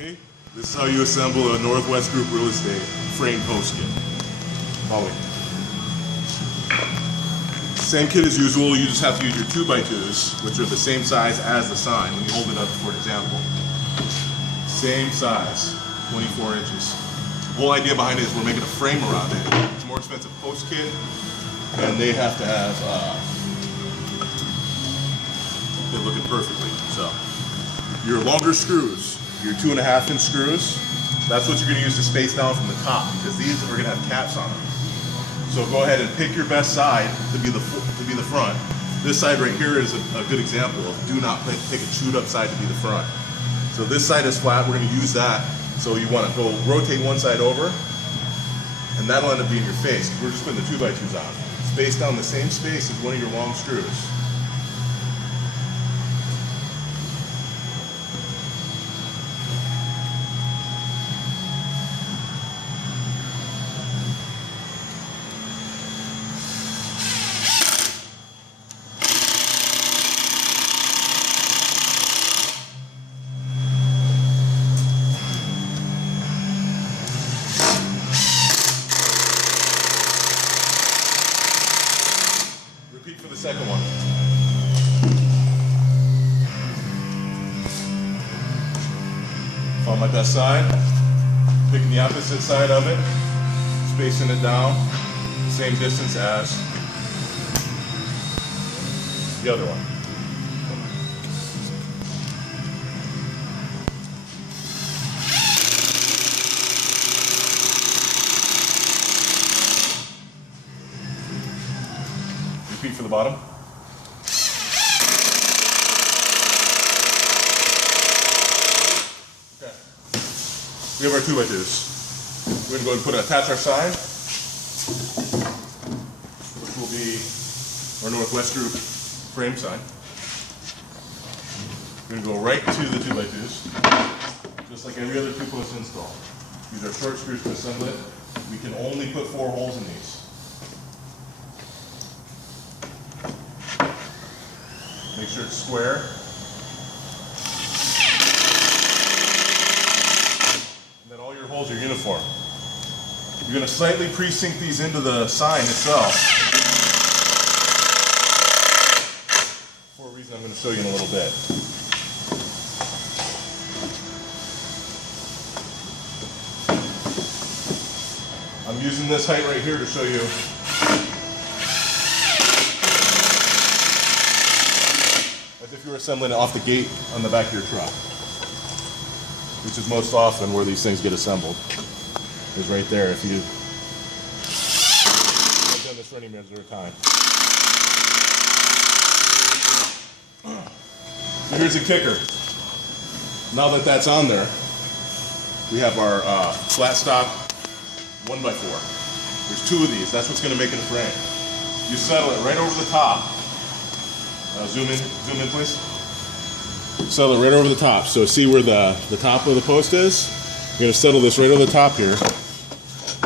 me. This is how you assemble a Northwest Group Real Estate frame post kit. Follow me. Same kit as usual, you just have to use your 2x2s, which are the same size as the sign. When you hold it up for example. Same size, 24 inches. The whole idea behind it is we're making a frame around it. It's a more expensive post kit, and they have to have it looking perfectly. So your longer screws, your 2.5-inch screws, that's what you're going to use to space down from the top, because these are going to have caps on them. So go ahead and pick your best side to be the front. This side right here is a good example of do not pick a chewed up side to be the front. So this side is flat, we're going to use that. So you want to go rotate one side over, and that'll end up being your face. We're just putting the 2x2s on. Space down the same space as one of your long screws. Repeat for the second one. Found my best side. Picking the opposite side of it. Spacing it down. Same distance as the other one. Repeat for the bottom. Okay. We have our 2x2s. We're going to go ahead and attach our sign, which will be our Northwest Group frame sign. We're going to go right to the 2x2s, just like every other 2-post install. These are short screws to assemble it. We can only put 4 holes in these. Make sure it's square. And then all your holes are uniform. You're going to slightly pre-sink these into the sign itself for a reason I'm going to show you in a little bit. I'm using this height right here to show you if you're assembling it off the gate on the back of your truck, which is most often where these things get assembled, is right there. If you I've done this running measure at a time. So here's the kicker. Now that that's on there, we have our flat stock 1x4. There's 2 of these. That's what's going to make it a frame. You settle it right over the top. Zoom in please. Settle it right over the top. So see where the top of the post is? You're going to settle this right over the top here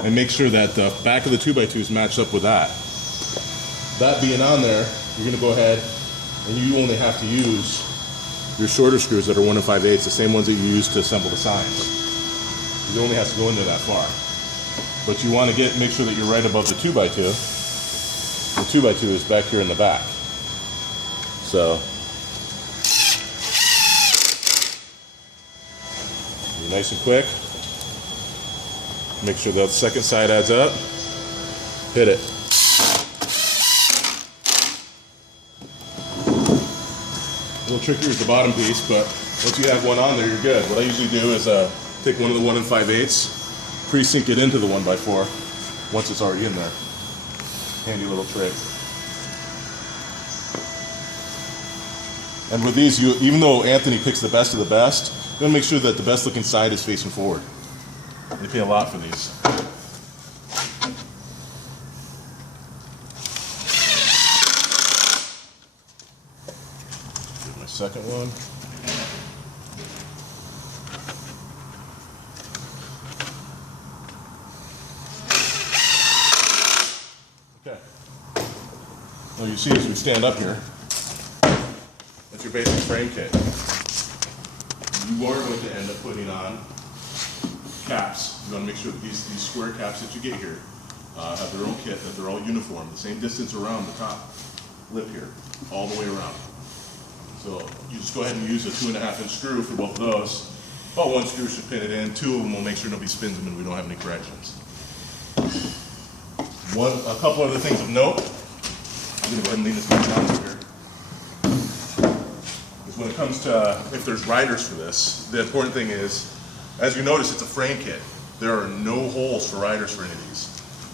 and make sure that the back of the 2x2s match up with that. That being on there, you're going to go ahead and you only have to use your shorter screws that are 1 5/8, the same ones that you use to assemble the signs. It only has to go in there that far. But you want to make sure that you're right above the 2x2. The 2x2 is back here in the back. So be nice and quick. Make sure that second side adds up. Hit it. A little trickier is the bottom piece, but once you have one on there, you're good. What I usually do is take one of the 1 5/8, pre-sink it into the 1x4 once it's already in there. Handy little trick. And with these, even though Anthony picks the best of the best, you want to make sure that the best looking side is facing forward. They pay a lot for these. Get my second one. Okay. Well, you see as we stand up here, that's your basic frame kit. you are going to end up putting on caps. You want to make sure that these square caps that you get here have their own kit, that they're all uniform, the same distance around the top lip here, all the way around. So you just go ahead and use a 2.5-inch screw for both of those. About 1 screw should pin it in. 2 of them will make sure nobody spins them and we don't have any corrections. A couple other things of note. I'm going to go ahead and lean this back down here. Is when it comes to if there's riders for this, the important thing is, as you notice, it's a frame kit. There are no holes for riders for any of these.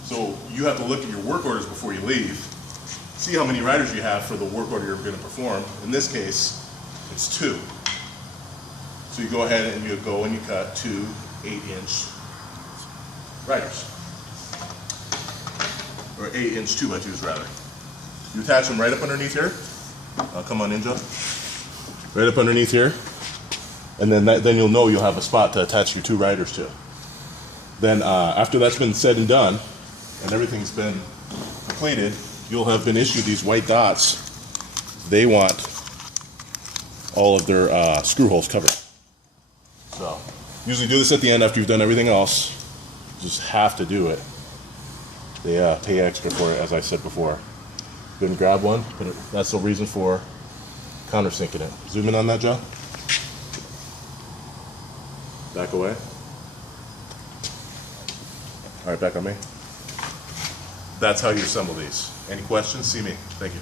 So you have to look at your work orders before you leave. See how many riders you have for the work order you're going to perform. In this case, it's 2. So you go ahead and you go and you cut 2 8-inch riders. Or 8-inch 2x2s rather. You attach them right up underneath here. Come on in, Joe. Right up underneath here. And then you'll know you'll have a spot to attach your 2 riders to. Then after that's been said and done, and everything's been completed, you'll have been issued these white dots. They want all of their screw holes covered. So usually do this at the end after you've done everything else. You just have to do it. They pay extra for it, as I said before. Go and grab one. That's the reason for countersinking it. Zoom in on that, Joe. Back away. All right, back on me. That's how you assemble these. Any questions? See me. Thank you.